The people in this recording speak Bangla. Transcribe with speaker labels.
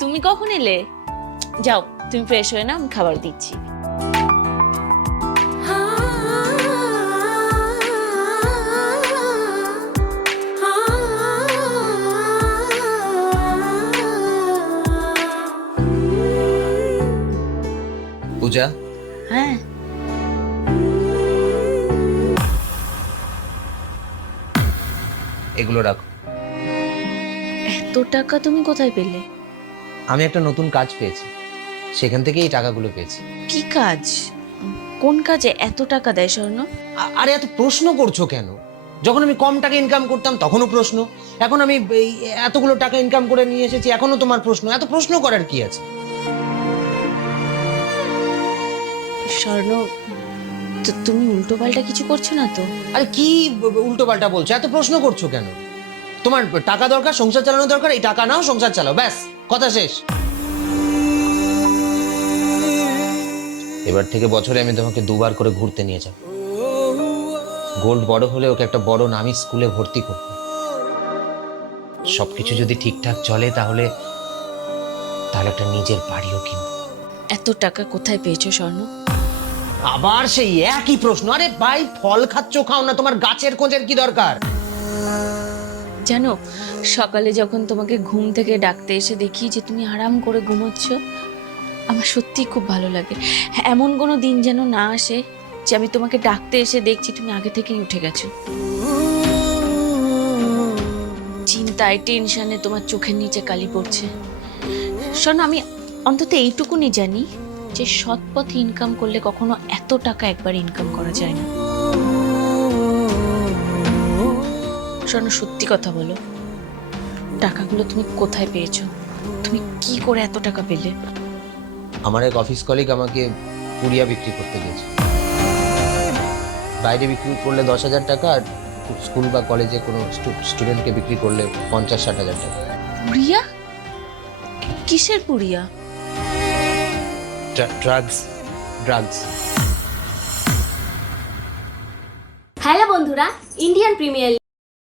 Speaker 1: তুমি কখন এলে? যাও তুমি ফ্রেশ হয়ে না আমি খাবার দিচ্ছি।
Speaker 2: পূজা?
Speaker 1: হ্যাঁ।
Speaker 2: এগুলো রাখো।
Speaker 1: এত টাকা তুমি কোথায় পেলে?
Speaker 2: আমি একটা নতুন কাজ পেয়েছি। সেখান থেকে এই টাকাগুলো পেয়েছি।
Speaker 1: কি কাজ? কোন কাজে এত টাকা দেয় স্বর্ণ?
Speaker 2: আ- আরে এত প্রশ্ন করছ কেন? যখন আমি কম টাকা ইনকাম করতাম তখনও প্রশ্ন। এখন আমি এই এতগুলো টাকা ইনকাম করে নিয়ে এসেছি এখনও তোমার প্রশ্ন। এত প্রশ্ন করার কি আছে?
Speaker 1: স্বর্ণ তো তুমি উল্টো পাল্টা কিছু করছ না তো?
Speaker 2: আরে কি উল্টো পাল্টা বলছো? এত প্রশ্ন করছ কেন? তোমার টাকা দরকার সংসার চালানো দরকার এই টাকা নাও সংসার চালাও ব্যাস। কথা শেষ? এবার থেকে বছরে আমি তোমাকে দুবার করে ঘুরতে নিয়ে যাব। গোল্ড বড় হলে ওকে একটা বড় নামি স্কুলে ভর্তি করব। সবকিছু যদি ঠিকঠাক চলে তাহলে তাহলে একটা নিজের বাড়িও কিনবো।
Speaker 1: এত টাকা কোথায় পেয়েছ স্বর্ণ?
Speaker 2: আবার সেই একই প্রশ্ন। আরে ভাই ফল খাচ্ছ খাও না তোমার গাছের খোঁজের কি দরকার?
Speaker 1: জানো, সকালে যখন তোমাকে ঘুম থেকে ডাকতে এসে দেখি যে তুমি আরাম করে ঘুমোচ্ছ, আমার সত্যি খুব ভালো লাগে। এমন কোনো দিন যেন না আসে যে আমি তোমাকে ডাকতে এসে দেখছি তুমি আগে থেকেই উঠে গেছো। চিন্তায়, টেনশনে তোমার চোখের নিচে কালি পড়ছে। শোনো, আমি অন্তত এইটুকুনি জানি যে সৎ পথে ইনকাম করলে কখনো এত টাকা একবার ইনকাম করা যায় না। শোনো সত্যি কথা বলো। টাকাগুলো তুমি কোথায় পেয়েছ? তুমি কি করে এত টাকা পেলে?
Speaker 2: আমার এক অফিস কলিগ আমাকে পুরিয়া বিক্রি করতে দিয়েছে। বাইরে বিক্রি করলে দশ হাজার টাকা আর স্কুল বা কলেজে কোনো স্টুডেন্টকে বিক্রি করলে পঞ্চাশ ষাট হাজার টাকা।
Speaker 1: পুরিয়া কিসের পুরিয়া
Speaker 2: ড্রাগস ড্রাগস
Speaker 3: হ্যালো বন্ধুরা ইন্ডিয়ান প্রিমিয়ার